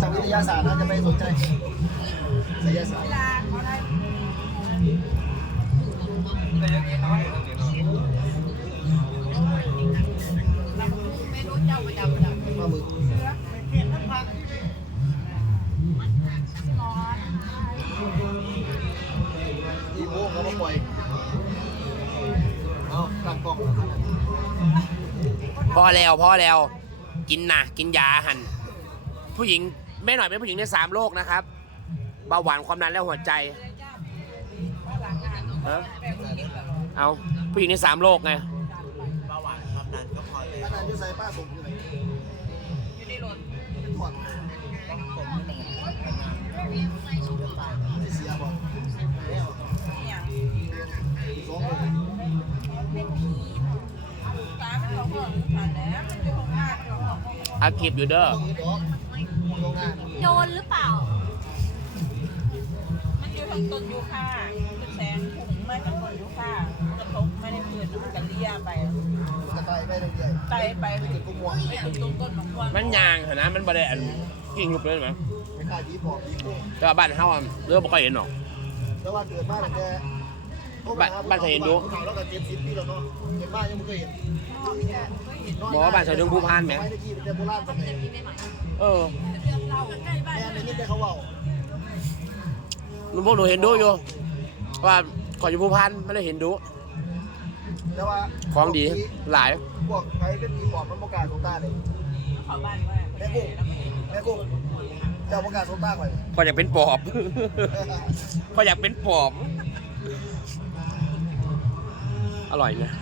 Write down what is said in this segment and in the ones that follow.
ทางวิทยาศาสตร์เราจะไปสนใจวิทยาศาสตร์เวลาเขาได้ไม่รู้เจ้าประจำจ้ะปลาหมึกร้อนอีโม่เขาปล่อยเอาตั้งกล้องพอแล้วพอแล้ว กินนะกินยาหันผู้หญิง แม่หน่อยเป็นผู้หญิงในสามโรคนะครับเบาหวานความดันและหัวใจฮะเอาผู้หญิงในสามโรคไงเบาหวานความดันก็พอเลยอันนั้นจะใส่ป้าส่งอยู่ไหนอยู่ในรถเป็นถอดผมไม่ได้ไม่เสียบอกแล้วเนี่ยสองเลยเป็นผีตาไม่หลอกหลอนผ่านแล้วมันอยู่ข้างหน้ามันหลอกหลอนอากีบอยู่เด้อ โดนหรือเปล่า มันอยู่ทางต้นยูคาเป็นแสงผุ่งมาจากต้นยูคากระทบไม่ได้เพื่อนมันก็เลียไปกระต่ไปเรื่อยไตไปไปไปถึงกุ้งม่วงถึงตรงต้นมะม่วงมันยางเถอะนะมันบริเวณกิ่งหุบเลยไหมไปขายผีปอบผีกุ้งแต่ว่าบ้านเฮาอะเริ่มไม่ค่อยเห็นหรอกแล้วว่าเกิดมาแต่แก บ้านบ้านใครเห็นดูแล้วก็เจ็ดสิบปีแล้วเนาะเห็นบ้านยังไม่เคยเห็นบอกว่าบ้านชาวเดืองภูพานไหมไม่ได้ขี่เป็นโบราณสมัยเออแม่ได้ยินแต่เขาเว่าหนูพวกหนูเห็นดูอยู่ ว่าขอยอยู่ภูพานไม่ได้เห็นดู แต่ว่าของดีหลาย พวกใครเป็นผีปอบมันประกาศสงตาเลยขอบ้านว่าแม่กุ้งแม่กุ้งเจ้าประกาศสงตาไว้พออยากเป็นปอบ พออยากเป็นปอบ อร่อยนะ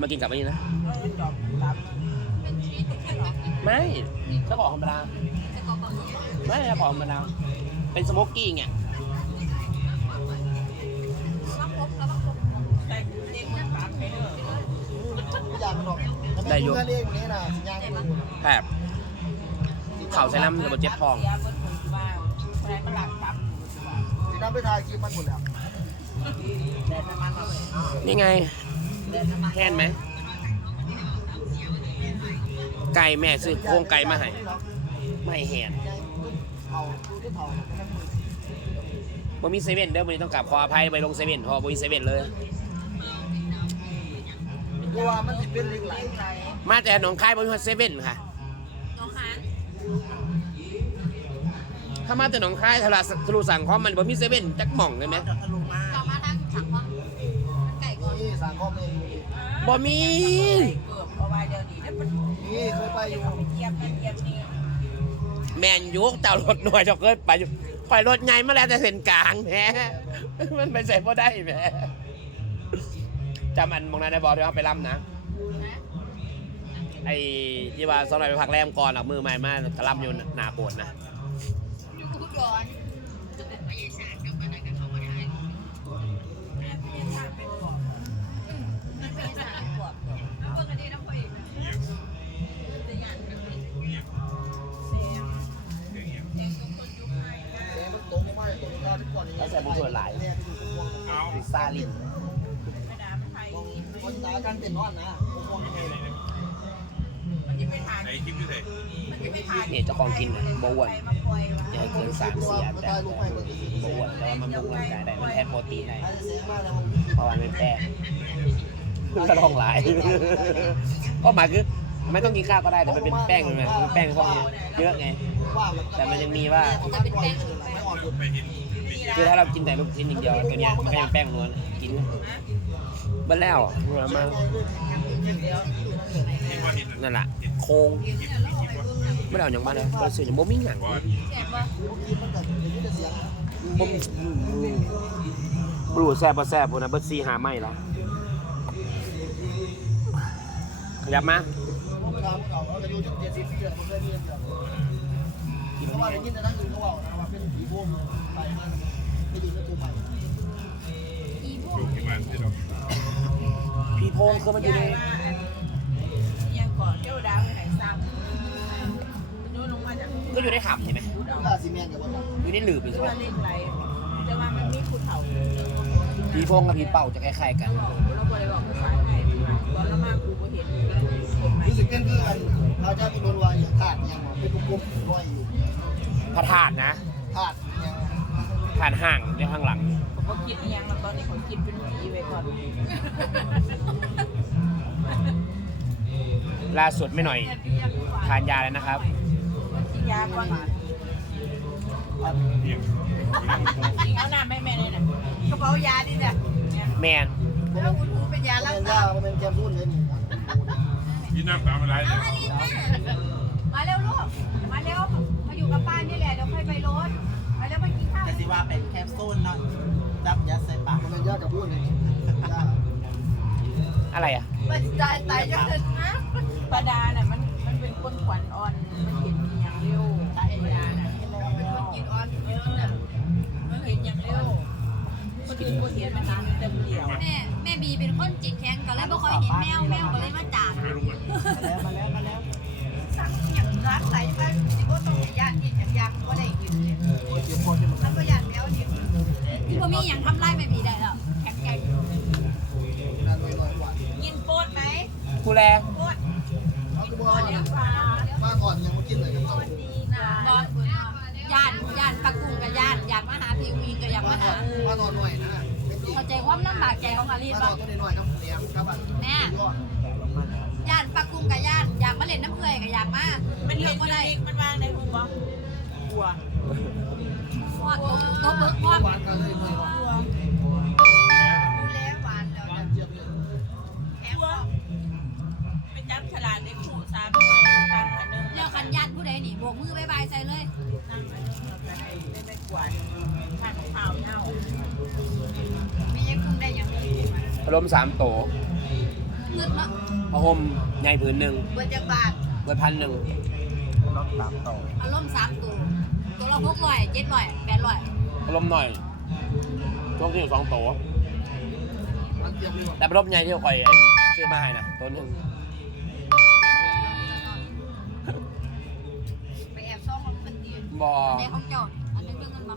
มากินกับอันนี้นะ ไม่เจ้าขอธรรมดาจะกรอบแบบนี้ไม่เจ้าของธรรมดาเป็นสโมกกี้ไงรับครบแล้วรับแต่เด็กมันตับไปเถอะไม่อยากมันหรอกเงินเองนี้นะสัญญาณไม่รู้แผบเข่าใส่น้ำเดี๋ยวมันเจ็บท้องเสียบนหัวว่าใครมาหลักตับที่นั่นไปถ่ายคลิปมันหมดแล้ว นน้ำมันมาเลยนี่ไงเดินน้ำมันแค่นไหม ไก่แม่ซื้อโครงไก่มาให้ไม่แหนเอาตู้เผาบ่มีเซเว่นเด้อวันนี้ต้องกลับขออภัยไปลงเซเว่นเพอบ่มีเซเว่นเลยเพราะว่ามันจะเป็นลิงไหลมาแต่หนองคายบ่มีเซเว่นค่ะน้องฮานถ้ามาแต่หนองคายทะลุทะลุสั่งของมันบ่มีเซเว่นจักหม่องเลยไหมจะทะลุมากต่อมาทาง สั่งว่าไก่ก่อนนี่สั่งข้อมเองบ่มีเกือบเอาไว้เดี๋ยวนี้ถ้าเป็นนี่เคยไปอยู่เทียบนั่นเทียบนี่แมนยุกเจ้ารถหน่วยเจ้าเกิดไปอยู่ข่อยรถใหญ่มาแล้วแต่เส้นกลางแหมมันไปใส่บ่ได้แหมจำอันมองนั้นได้บ่ที่เอาไปล่ำนะไอ้ที่ว่าสมัยไปพักแรมก่อนเอามือใหม่มากระล่ำอยู่หนาโบสถ์นะอยู่กุดร้อน พิซซ่นไม่ยคนตากันเต็มนอนนะมองยังไงมันนคลิปอยู่ไหนมันจะเนี่ยเจ้าของกินบ่อ้วนมาปล่อยอย่าให้เกินสามสี่อันแต่บ่อ้วนแล้วมันมุกร่างกายได้มันแทนโปรตีนได้เพราะมันเป็นแป้งก็ลองหลายก็หมายคือไม่ต้องกินข้าวก็ได้แต่มันเป็นแป้งไงมันแป้งพวกเยอะไง แต่มันยังมีว่า คือถ้าเรากินแต่ลูกชิ้นอย่างเดียวตัวเนี้ยมันก็ยังแป้งล้วนกินเบิ้ลแล้วเมื่อมาที่ว่าเห็นนั่นแหละโค้งไม่ได้เอาอย่างมานเลยบริสุทธิ์อย่างบ่มีหยังบ่มีบรูแซ่บบ่แซ่บพวกนะเบิดซีหาไม่ละขยับมาผมถามเขาเราจะอยู่จุดเจ็ดสิบเดือนผมเคยมีเดือนเพราะว่าได้ยินแต่นั่งอยู่เขาบอกนะว่าเป็นผีพุ่มไปมันไม่ดีก็ตัวใหม่ อีพวกดูที่มันที่เราพี่โพงคือมันอยู่ในยังก่อนเจ้าดาวไหนซ้ำนู้นลงมาจากก็อยู่ในถ้ำใช่ไหมกาซีเมนกับมันอยู่ในหลืบอยู่ตัใช่วไหมเล็กไรแต่ว่ามันมีขุดเถาพี่โพงกับพี่เป่าจะคล้ายๆกันเราบริบอกภาษาไทยตอนละมากกูก็เห็นรู้สึกเป็นคือกันเราจะเป็นนวลอย่างถาดยังเป็นกลมๆร้อยอยู่พระธาตุนะถาดยัง ธาตุห่างในข้างหลัง ผมก็คิดอิหยังแล้วตอนนี้ผมคิดเป็นผีไว้ก่อน ล่าสุดไม่หน่อย ทานยาแล้วนะครับ กินยาก่อนเอาน้ำให้แม่เลยนะกระเป๋ายาดิเนี่ยแมนแล้วคุณครูเป็นยาแล้รัวกก็ษามันเป็นแคปซูลเลยนี่พี่น้ำตามอะไรเนี่ยมาเร็วลูก มาเร็ว มาอยู่กับป้านี่แหละ เดี๋ยวค่อยไปรถ มาเร็วมากินข้าวแต่สิว่าเป็นแคปซูลเนาะจับยัดใส่ปากมันเป็นยากับพูดเลยยาอะไรอะมันตายตายยังไงนะประดาน่ะมันมันเป็นคนขวัญอ่อน มันเห็นอย่างเร็วตายยาน่ะเป็นคนกินออนเยอะน่ะมันเห็นอย่างเร็วคนอื่นคนเห็นมันเห็นอยู่แต่เดียวแม่แม่บีเป็นคนจิตแข็งก็เลยไม่ค่อยเห็นแมวแมวก็เลยมาจับไม่รู้เหมือนมาแล้วมาแล้วมาแล้วาติญาติปะกุ้งกับญาติอยากมาหาพี่วิงก็อยากมามาก่อหานมาตอนหน่อยนะเป็นจริงเข้าใจความลำบากใจของอาลีมาป่ะตอนต้นหน่อยน้ำเลี้ยงครับอะแม่ยอดญาติปะกุ้งกับญาติอยากมาเล่นน้ำเกลือก็อยากมามันเลืเห็อนกอก็ยู่ได้นี่มันวางในหูบ่กลัวพอดโต๊ะเบิกพร้อมหวาน พัดลมสามโตมืดเนาะผ้าห่มใหญ่ผืนหนึ่งเบิดจากบาทเบิดพันหนึ่งรถตามต่ออารมณ์สามตัว ตัวละหกร้อยเจ็ดร้อยแปดร้อยพัดลมหน่อยช่วงที่อยู่สองโตหวานเจี๊ยบเลยแต่พัดลมใหญ่ที่ข่อยซื้อมาให้นะตัวหนึ่ง บอในของเจ้าอันนึงเรื่องเงินมา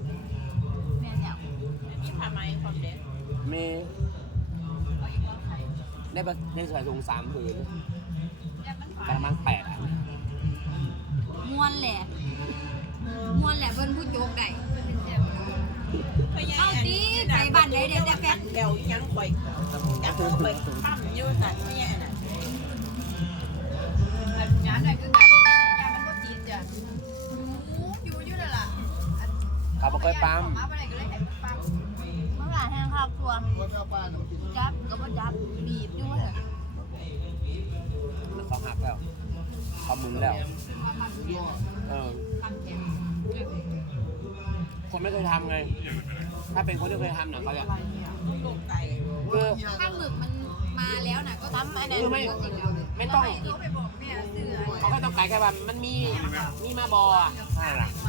แม่เนี่ยนี่ผ้าไหมความเด็ดมีเอาอีกแล้วใส่ได้ปะได้ใส่ถุงสามผืนแม่มันกระมังแปดอะมวนแหละมวนแหละเพิ่นผู้โจกได้เอาตีไปบ้านไหนเดี๋ยวแต่แฟนแถวยังข่อยยังข่อยข้ามอยู่นั่นเนี่ยน่ะงานไหนคือกัน เขาบอกเคยปั๊มมาไปไหนก็เลยให้ปั๊มเมื่อไหร่แห้งข้าวตัวว่าเจ้าป้าหนูกินจับก็มาจับบีบด้วยเขาหักแล้วเขาหมุนแล้วยอดเออปั๊มแขนคนไม่เคยทำไง ถ้าเป็นคนที่เคยทำเนี่ยเขาจะลูกไก่คือถ้าหมึกมันมาแล้วน่ะก็ทำอันนั้นคือไม่ไม่ต้องเขาไปบอกแม่ซื้อเขาแค่ต้องไก่แค่ว่ามันมีมีมาบออะใช่ล่ะข้าวมาให้เนี่ยนะนะ